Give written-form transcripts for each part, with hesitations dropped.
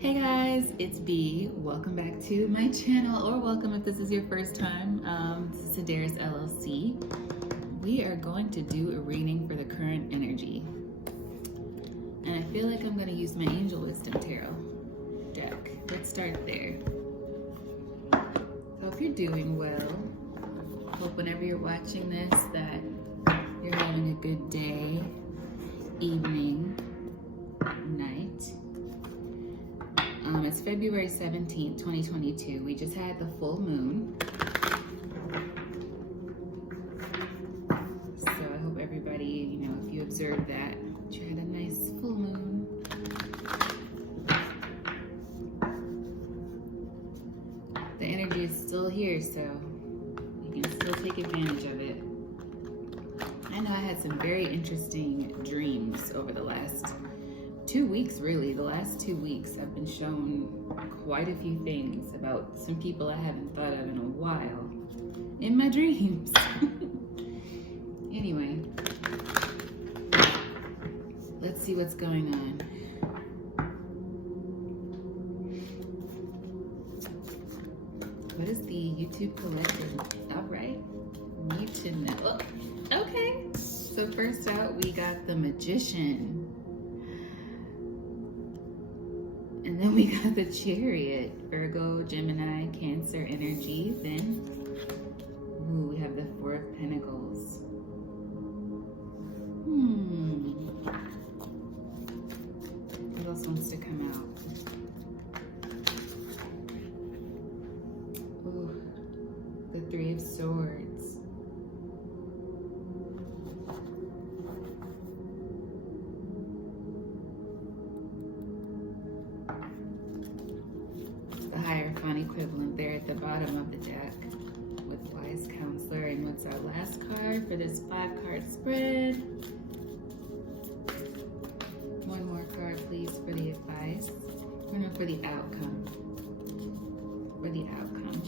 Hey guys, it's B. Welcome back to my channel, or welcome if this is your first time. This is Sedaris LLC. We are going to do a reading for the current energy. And I feel like I'm going to use my Angel Wisdom Tarot deck. Let's start there. So if you're doing well, I hope whenever you're watching this that you're having a good day, evening, night. It's February 17th, 2022. We just had the full moon. So I hope everybody, if you observed that, you had a nice full moon. The energy is still here, so you can still take advantage of it. I know I had some very interesting dreams over the last 2 weeks, really. The last 2 weeks, I've been shown quite a few things about some people I haven't thought of in a while in my dreams. Anyway, let's see what's going on. What is the YouTube collective? All right, need to know. Oh, okay, so first out, we got the Magician. And then we got the Chariot, Virgo, Gemini, Cancer energy. Then, we have the Four of Pentacles. What else wants to come out? Ooh, the Three of Swords. Equivalent there at the bottom of the deck with Wise Counselor. And what's our last card for this 5-card spread? One more card, please, for the advice. No, for the outcome. For the outcome.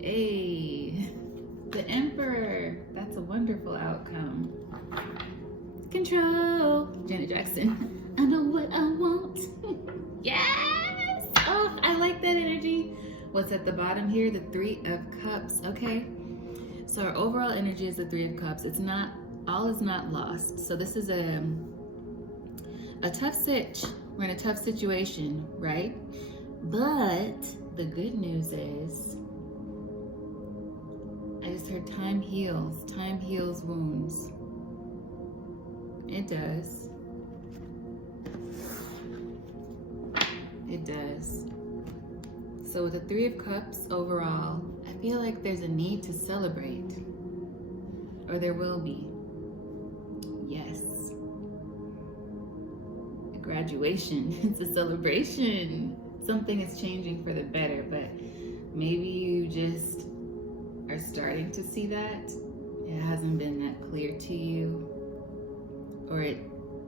Hey, the Emperor. That's a wonderful outcome. Control. Janet Jackson. I know what I want. Yes! Oh, I like that energy. What's at the bottom here? The Three of Cups. Okay. So our overall energy is the Three of Cups. It's not, all is not lost. So this is a tough sitch. We're in a tough situation, right? But the good news is, I just heard time heals. Time heals wounds. It does. It does. So with the Three of Cups overall, I feel like there's a need to celebrate. Or there will be. Yes. A graduation. It's a celebration. Something is changing for the better, but maybe you just are starting to see that. It hasn't been that clear to you. Or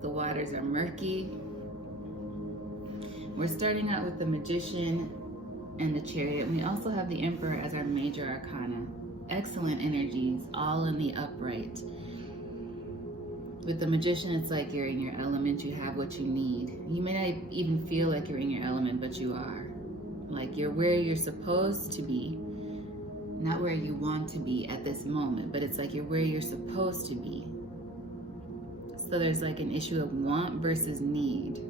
the waters are murky. We're starting out with the Magician and the Chariot. And we also have the Emperor as our major arcana. Excellent energies, all in the upright. With the Magician, it's like you're in your element, you have what you need. You may not even feel like you're in your element, but you are. Like you're where you're supposed to be, not where you want to be at this moment, but it's like you're where you're supposed to be. So there's like an issue of want versus need.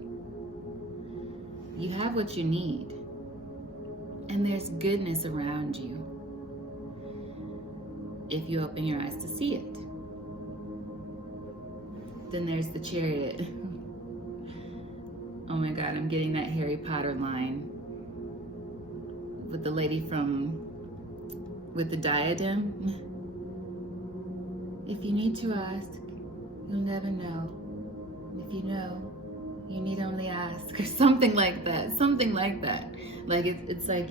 You have what you need. And there's goodness around you if you open your eyes to see it. Then there's the Chariot. Oh my God, I'm getting that Harry Potter line with the lady with the diadem. If you need to ask, you'll never know. If you know, you need only ask, or something like that. Something like that. Like it's like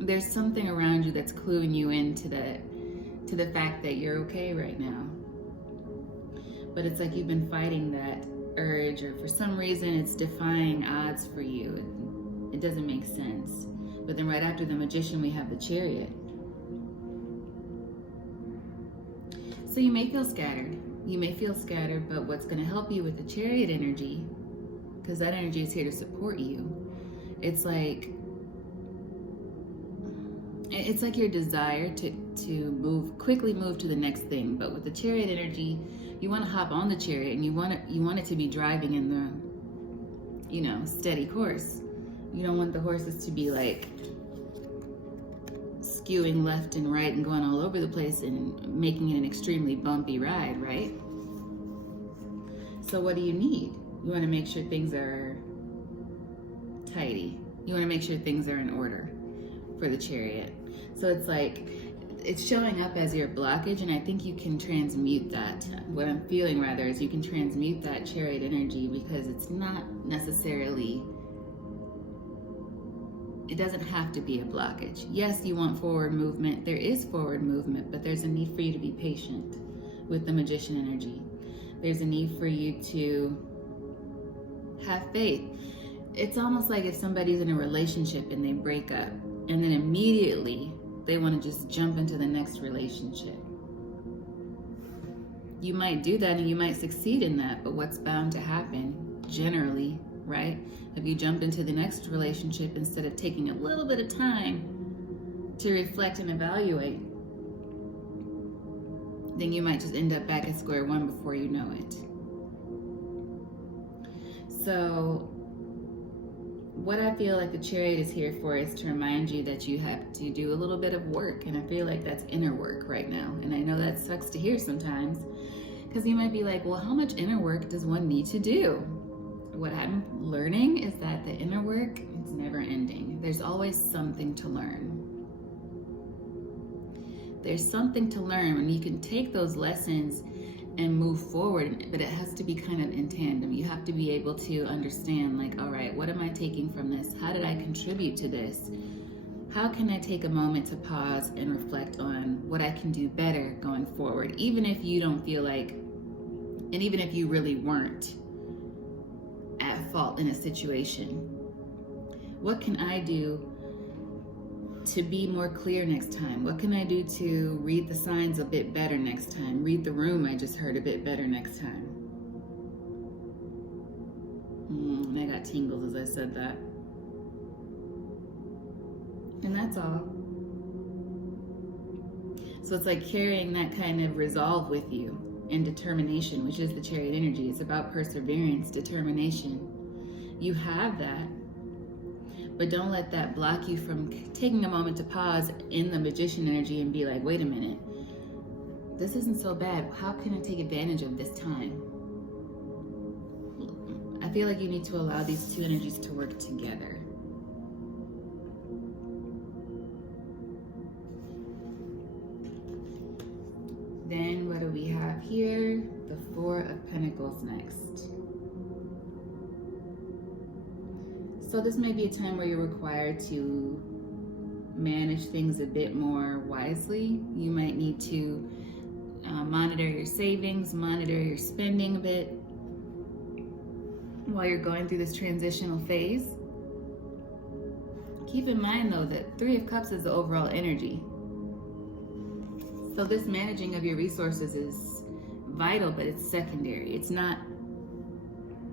there's something around you that's cluing you into the fact that you're okay right now. But it's like you've been fighting that urge, or for some reason it's defying odds for you. It doesn't make sense. But then right after the Magician, we have the Chariot. So you may feel scattered. You may feel scattered, but what's going to help you with the Chariot energy, because that energy is here to support you, it's like your desire to quickly move to the next thing. But with the Chariot energy, you want to hop on the chariot and you want it to be driving in the, steady course. You don't want the horses to be like skewing left and right and going all over the place and making it an extremely bumpy ride, right? So what do you need? You want to make sure things are tidy. You want to make sure things are in order for the Chariot. So it's like, it's showing up as your blockage, and I think you can transmute that. What I'm feeling rather is you can transmute that Chariot energy, because it's not necessarily, it doesn't have to be a blockage. Yes, you want forward movement. There is forward movement, but there's a need for you to be patient with the Magician energy. There's a need for you to have faith. It's almost like if somebody's in a relationship and they break up, and then immediately they want to just jump into the next relationship. You might do that and you might succeed in that, but what's bound to happen generally, right? If you jump into the next relationship instead of taking a little bit of time to reflect and evaluate, then you might just end up back at square one before you know it. So what I feel like the Chariot is here for is to remind you that you have to do a little bit of work, and I feel like that's inner work right now. And I know that sucks to hear sometimes, because you might be like, well, how much inner work does one need to do? What I'm learning is that the inner work is never ending. There's always something to learn. There's something to learn, and you can take those lessons and move forward, but it has to be kind of in tandem. You have to be able to understand, like, all right, what am I taking from this? How did I contribute to this? How can I take a moment to pause and reflect on what I can do better going forward, even if you don't feel like, and even if you really weren't at fault in a situation? What can I do to be more clear next time? What can I do to read the signs a bit better next time? Read the room I just heard a bit better next time? I got tingles as I said that. And that's all. So it's like carrying that kind of resolve with you and determination, which is the Chariot energy. It's about perseverance, determination. You have that. But don't let that block you from taking a moment to pause in the Magician energy and be like, wait a minute, this isn't so bad. How can I take advantage of this time? I feel like you need to allow these two energies to work together. Then what do we have here? The Four of Pentacles next. So this may be a time where you're required to manage things a bit more wisely. You might need to monitor your savings, monitor your spending a bit while you're going through this transitional phase. Keep in mind though that Three of Cups is the overall energy. So this managing of your resources is vital, but it's secondary. It's not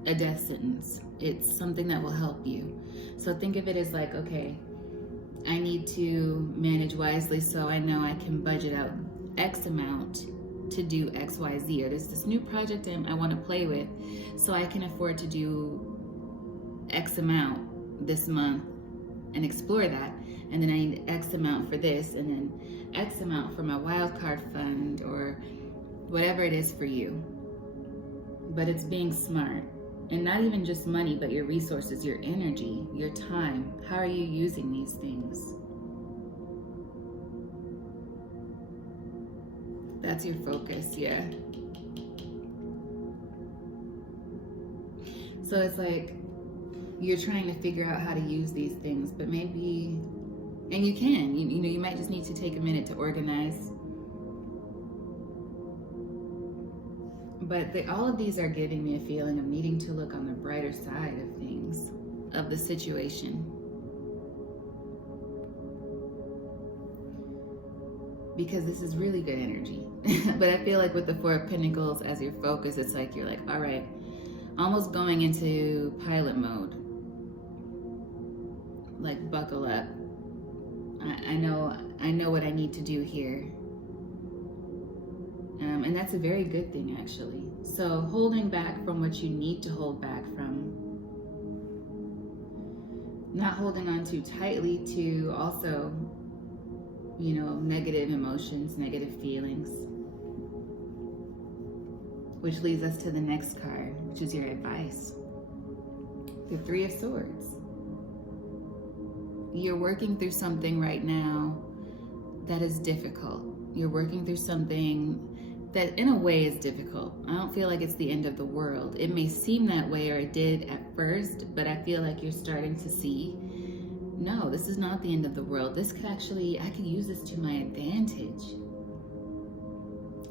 a death sentence. It's something that will help you. So think of it as like, okay, I need to manage wisely so I know I can budget out X amount to do X, Y, Z. Or there's this new project I want to play with, so I can afford to do X amount this month and explore that. And then I need X amount for this, and then X amount for my wild card fund, or whatever it is for you. But it's being smart. And not even just money, but your resources, your energy, your time. How are you using these things? That's your focus, yeah. So it's like you're trying to figure out how to use these things, but maybe, and you can, you might just need to take a minute to organize. But all of these are giving me a feeling of needing to look on the brighter side of things, of the situation. because this is really good energy. But I feel like with the Four of Pentacles as your focus, it's like you're like, all right, almost going into pilot mode. Like, buckle up. I know what I need to do here. And that's a very good thing, actually. So holding back from what you need to hold back from. Not holding on too tightly to also, you know, negative emotions, negative feelings. Which leads us to the next card, which is your advice. The Three of Swords. You're working through something right now that is difficult. You're working through something that in a way is difficult. I don't feel like it's the end of the world. It may seem that way, or it did at first, but I feel like you're starting to see, no, this is not the end of the world. This could actually, I could use this to my advantage.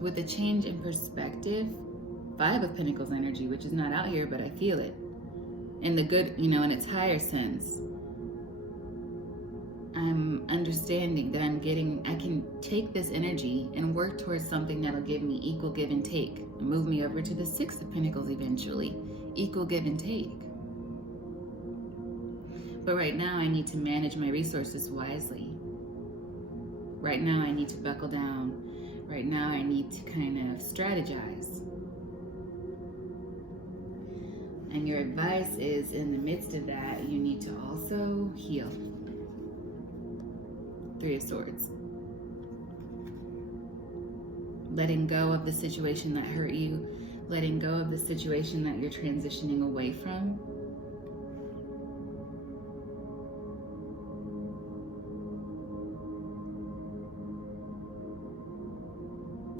With a change in perspective, Five of Pentacles energy, which is not out here, but I feel it. In the good, you know, in its higher sense. I'm understanding that I can take this energy and work towards something that'll give me equal give and take. And move me over to the Six of Pentacles eventually. Equal give and take. But right now I need to manage my resources wisely. Right now I need to buckle down. Right now I need to kind of strategize. And your advice is, in the midst of that, you need to also heal. Three of Swords. Letting go of the situation that hurt you. Letting go of the situation that you're transitioning away from.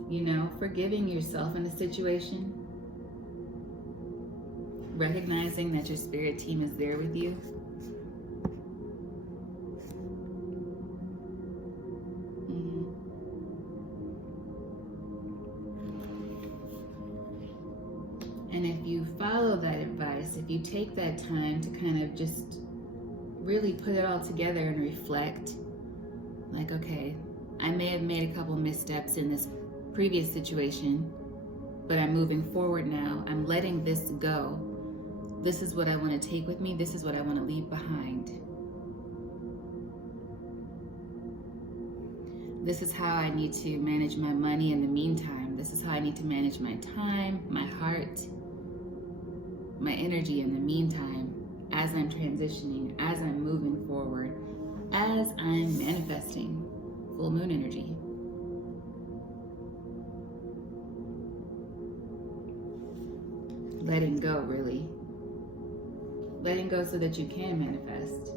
You know, forgiving yourself in a situation. Recognizing that your spirit team is there with you. And if you follow that advice, if you take that time to kind of just really put it all together and reflect, like, okay, I may have made a couple missteps in this previous situation, but I'm moving forward now. I'm letting this go. This is what I want to take with me. This is what I want to leave behind. This is how I need to manage my money in the meantime. This is how I need to manage my time, my heart, my energy in the meantime, as I'm transitioning, as I'm moving forward, as I'm manifesting full moon energy. Letting go, really. Letting go so that you can manifest.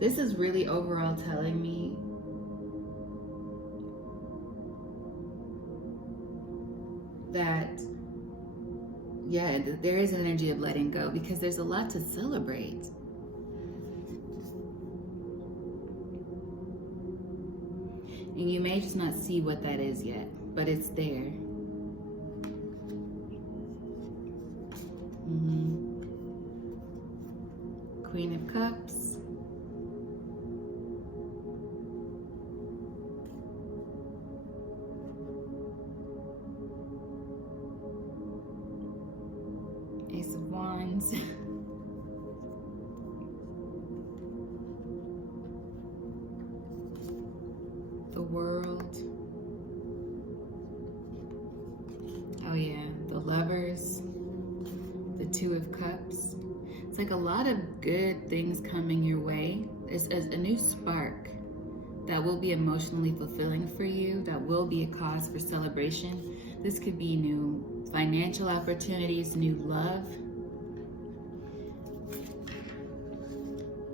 This is really overall telling me that, yeah, there is an energy of letting go because there's a lot to celebrate. And you may just not see what that is yet, but it's there. Queen of Cups. Ace of Wands. The World. Oh yeah, the Lovers. The Two of Cups. It's like a lot of good things coming your way. It's a new spark that will be emotionally fulfilling for you, that will be a cause for celebration. This could be new financial opportunities, new love.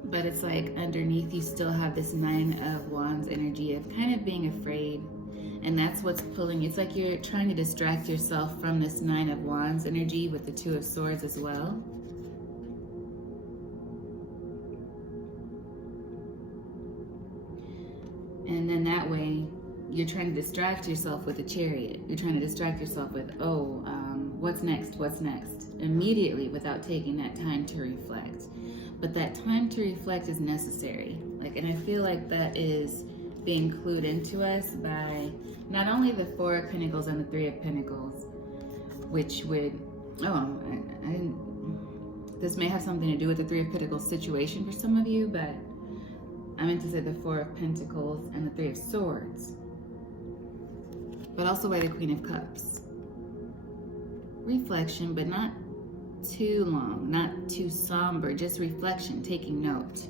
But it's like underneath you still have this Nine of Wands energy of kind of being afraid. And that's what's pulling. It's like you're trying to distract yourself from this Nine of Wands energy with the Two of Swords as well. And then that way, you're trying to distract yourself with the Chariot. You're trying to distract yourself with, what's next? What's next? Immediately, without taking that time to reflect. But that time to reflect is necessary. And I feel like that is being clued into us by not only the Four of Pentacles and the Three of Pentacles, which would, this may have something to do with the Three of Pentacles situation for some of you, but I meant to say the Four of Pentacles and the Three of Swords, but also by the Queen of Cups. Reflection, but not too long, not too somber, just reflection, taking note.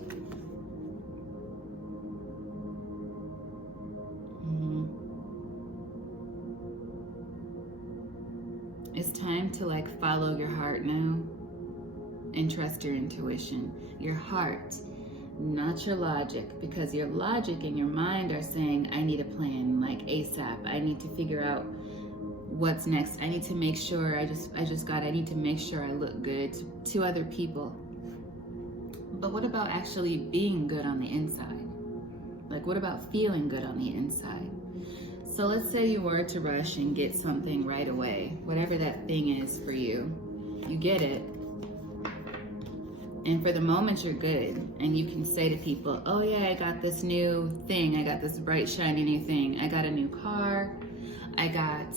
It's time to like follow your heart now and trust your intuition. Your heart, not your logic, because your logic and your mind are saying, I need a plan, like ASAP. I need to figure out what's next. I need to make sure, I need to make sure I look good to other people. But what about actually being good on the inside? Like, what about feeling good on the inside? So let's say you were to rush and get something right away, whatever that thing is for you. You get it. And for the moment you're good. And you can say to people, oh yeah, I got this new thing. I got this bright, shiny new thing. I got a new car. I got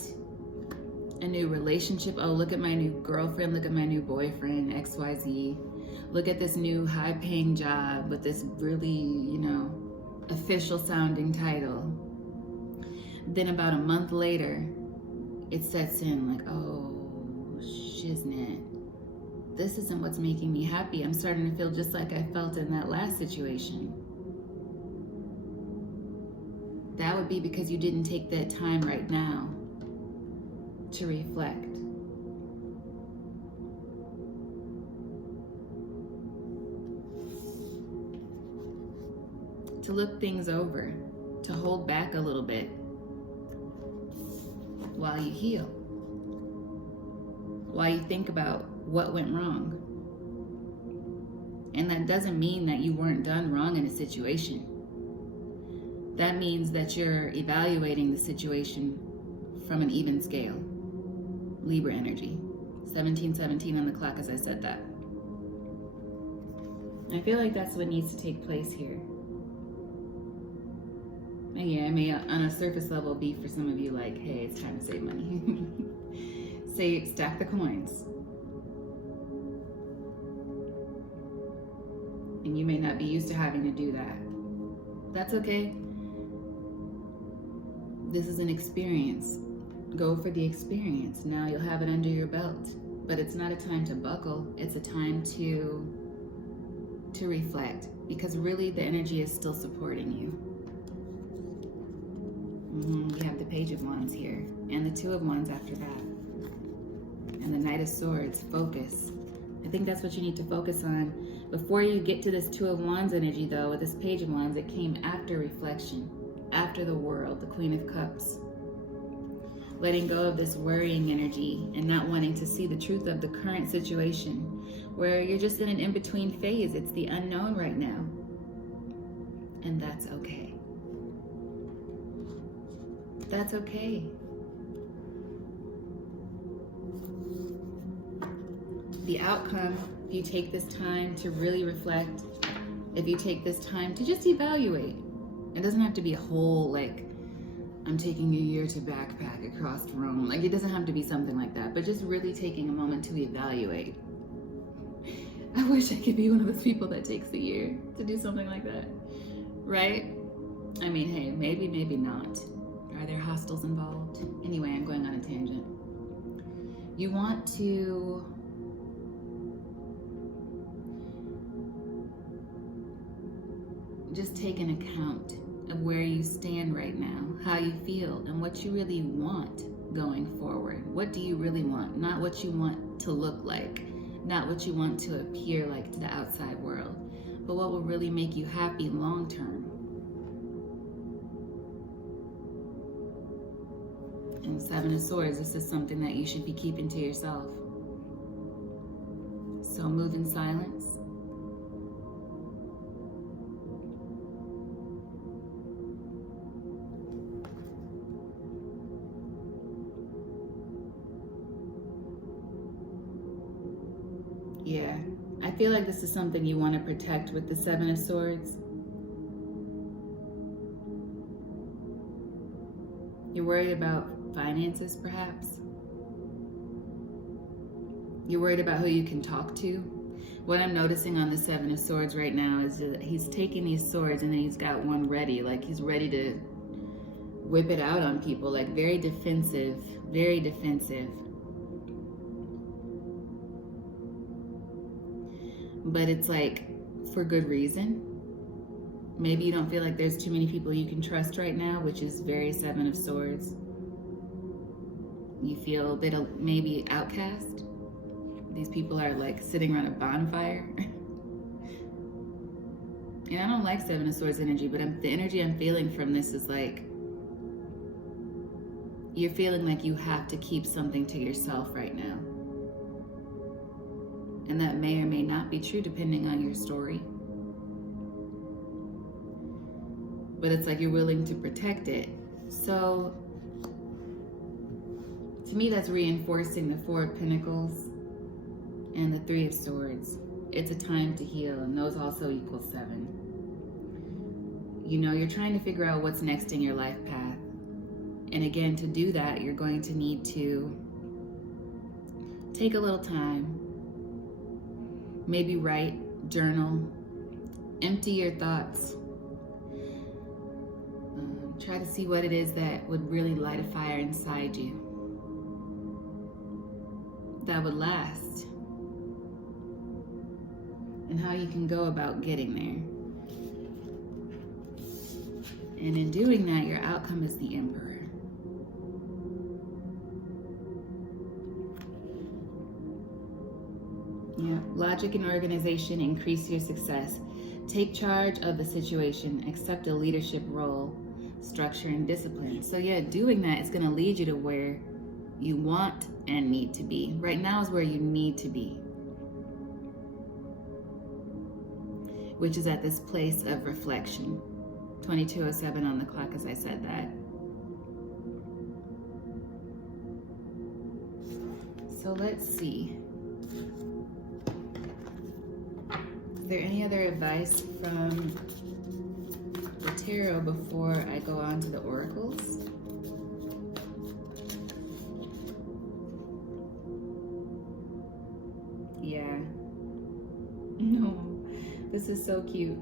a new relationship. Oh, look at my new girlfriend. Look at my new boyfriend, XYZ. Look at this new high-paying job with this really, official sounding title. Then about a month later, it sets in like, oh, shiznit. This isn't what's making me happy. I'm starting to feel just like I felt in that last situation. That would be because you didn't take that time right now to reflect. To look things over, to hold back a little bit while you heal, while you think about what went wrong. And that doesn't mean that you weren't done wrong in a situation. That means that you're evaluating the situation from an even scale. Libra energy. 1717 on the clock as I said that. I feel like that's what needs to take place here. And yeah, it may on a surface level be for some of you like, hey, it's time to save money. Stack the coins. And you may not be used to having to do that. That's okay. This is an experience. Go for the experience. Now you'll have it under your belt. But it's not a time to buckle. It's a time to reflect. Because really the energy is still supporting you. You have the Page of Wands here. And the Two of Wands after that. And the Knight of Swords. Focus. I think that's what you need to focus on. Before you get to this Two of Wands energy though, with this Page of Wands, it came after reflection. After the World, the Queen of Cups. Letting go of this worrying energy and not wanting to see the truth of the current situation, where you're just in an in-between phase. It's the unknown right now. And that's okay. That's okay. The outcome, if you take this time to really reflect, if you take this time to just evaluate, it doesn't have to be a whole, like, I'm taking a year to backpack across Rome. Like, it doesn't have to be something like that, but just really taking a moment to evaluate. I wish I could be one of those people that takes a year to do something like that, right? I mean, hey, maybe, maybe not. Are there hostels involved? Anyway, I'm going on a tangent. You want to just take an account of where you stand right now, how you feel, and what you really want going forward. What do you really want? Not what you want to look like, not what you want to appear like to the outside world, but what will really make you happy long term. And Seven of Swords, this is something that you should be keeping to yourself. So move in silence. Yeah, I feel like this is something you want to protect with the Seven of Swords. worried about finances, perhaps. You're worried about who you can talk to. What I'm noticing on the Seven of Swords right now is that he's taking these swords and then he's got one ready. Like he's ready to whip it out on people. Like very defensive, very defensive. But it's like for good reason. Maybe you don't feel like there's too many people you can trust right now, which is very Seven of Swords. You feel a bit of maybe outcast. These people are like sitting around a bonfire. And I don't like Seven of Swords energy, but the energy I'm feeling from this is like you're feeling like you have to keep something to yourself right now. And that may or may not be true depending on your story. But it's like you're willing to protect it. So to me, that's reinforcing the Four of Pentacles and the Three of Swords. It's a time to heal, and those also equal 7. You know, you're trying to figure out what's next in your life path. And again, to do that, you're going to need to take a little time, maybe write, journal, empty your thoughts. Try to see what it is that would really light a fire inside you, that would last, and how you can go about getting there. And in doing that, your outcome is the Emperor. Yeah, logic and organization increase your success. Take charge of the situation, accept a leadership role, structure and discipline. So yeah, doing that is going to lead you to where you want and need to be. Right now is where you need to be, which is at this place of reflection. 22:07 on the clock as I said that. So let's see. Is there any other advice from the tarot before I go on to the oracles? Yeah. No, this is so cute.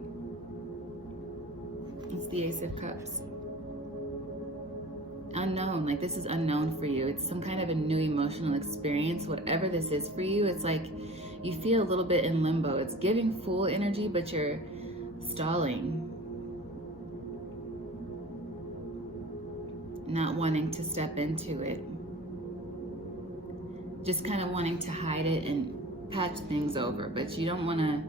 It's the Ace of Cups. Unknown, like this is unknown for you. It's some kind of a new emotional experience. Whatever this is for you, it's like you feel a little bit in limbo. It's giving full energy, but you're stalling. Not wanting to step into it. Just kind of wanting to hide it and patch things over, but you don't want to.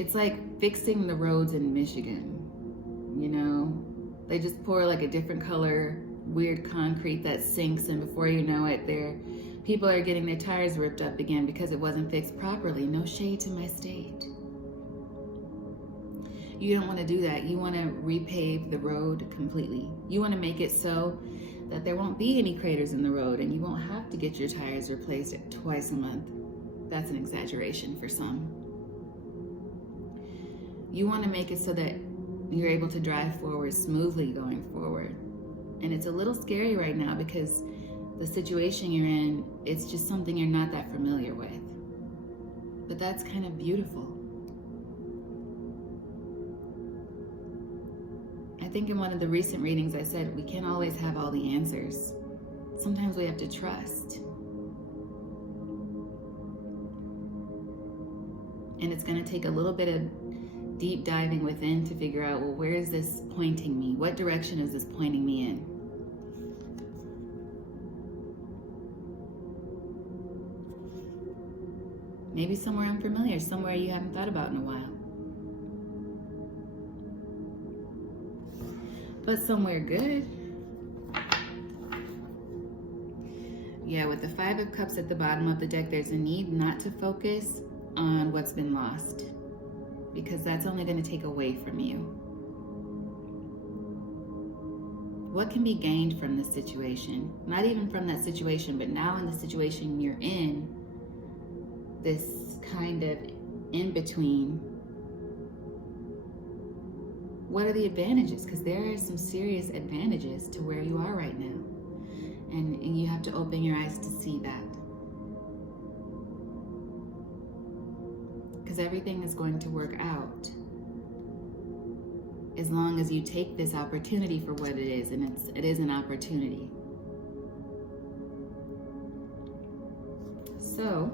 It's like fixing the roads in Michigan, you know? They just pour like a different color, weird concrete that sinks, and before you know it, people are getting their tires ripped up again because it wasn't fixed properly. No shade to my state. You don't want to do that. You want to repave the road completely. You want to make it so that there won't be any craters in the road and you won't have to get your tires replaced twice a month. That's an exaggeration for some. You want to make it so that you're able to drive forward smoothly going forward. And it's a little scary right now because the situation you're in, it's just something you're not that familiar with. But that's kind of beautiful. I think in one of the recent readings I said we can't always have all the answers. Sometimes we have to trust. And it's going to take a little bit of deep diving within to figure out, well, where is this pointing me? What direction is this pointing me in? Maybe somewhere unfamiliar, somewhere you haven't thought about in a while. But somewhere good. Yeah, with the Five of Cups at the bottom of the deck, there's a need not to focus on what's been lost, because that's only going to take away from you. What can be gained from this situation? Not even from that situation, but now in the situation you're in, this kind of in-between, what are the advantages? Because there are some serious advantages to where you are right now. And you have to open your eyes to see that. Because everything is going to work out as long as you take this opportunity for what it is, and it is an opportunity. So,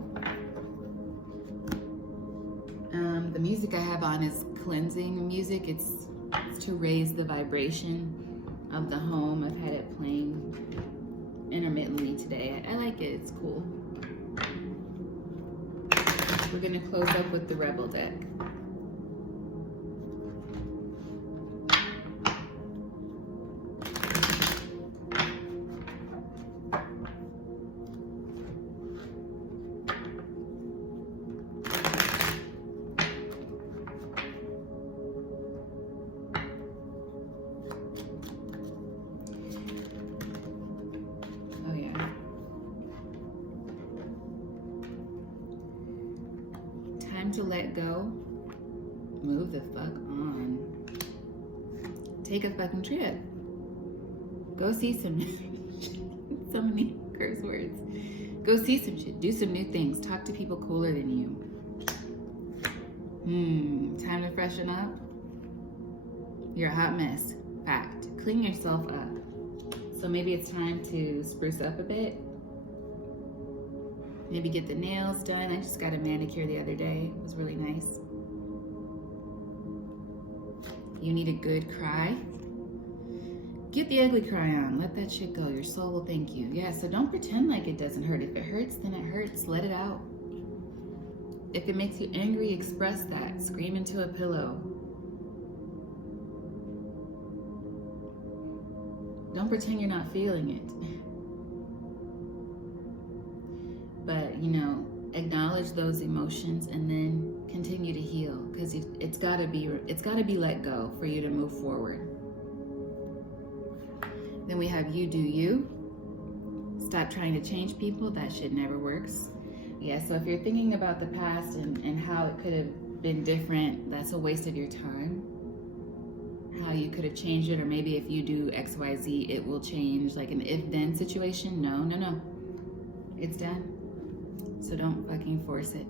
the music I have on is cleansing music. It's to raise the vibration of the home. I've had it playing intermittently today. I like it, it's cool. We're gonna close up with the Rebel deck. To let go, move the fuck on. Take a fucking trip. Go see some so many curse words. Go see some shit. Do some new things. Talk to people cooler than you. Time to freshen up. You're a hot mess. Fact. Clean yourself up. So maybe it's time to spruce up a bit. Maybe get the nails done. I just got a manicure the other day. It was really nice. You need a good cry. Get the ugly cry on. Let that shit go. Your soul will thank you. Yeah, so don't pretend like it doesn't hurt. If it hurts, then it hurts. Let it out. If it makes you angry, express that. Scream into a pillow. Don't pretend you're not feeling it. But, you know, acknowledge those emotions and then continue to heal, because it's got to be let go for you to move forward. Then we have you do you. Stop trying to change people. That shit never works. Yeah, so if you're thinking about the past and how it could have been different, that's a waste of your time. How you could have changed it, or maybe if you do XYZ, it will change, like an if-then situation. No. It's done. So don't fucking force it.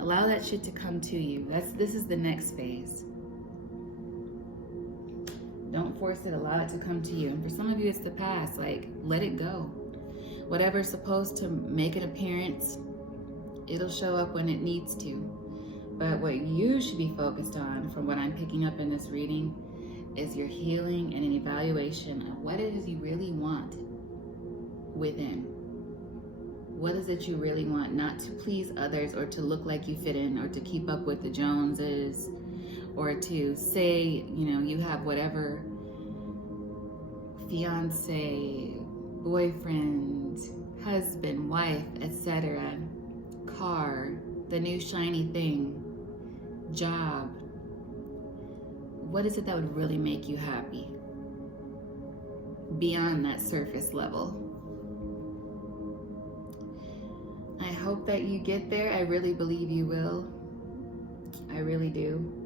Allow that shit to come to you. This is the next phase. Don't force it, allow it to come to you. And for some of you, it's the past. Like, let it go. Whatever's supposed to make an appearance, it'll show up when it needs to. But what you should be focused on, from what I'm picking up in this reading, is your healing and an evaluation of what it is you really want within. What is it you really want? Not to please others or to look like you fit in or to keep up with the Joneses or to say, you know, you have whatever fiance, boyfriend, husband, wife, etc., car, the new shiny thing, job. What is it that would really make you happy beyond that surface level? I hope that you get there. I really believe you will. I really do.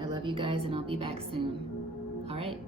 I love you guys, and I'll be back soon. All right.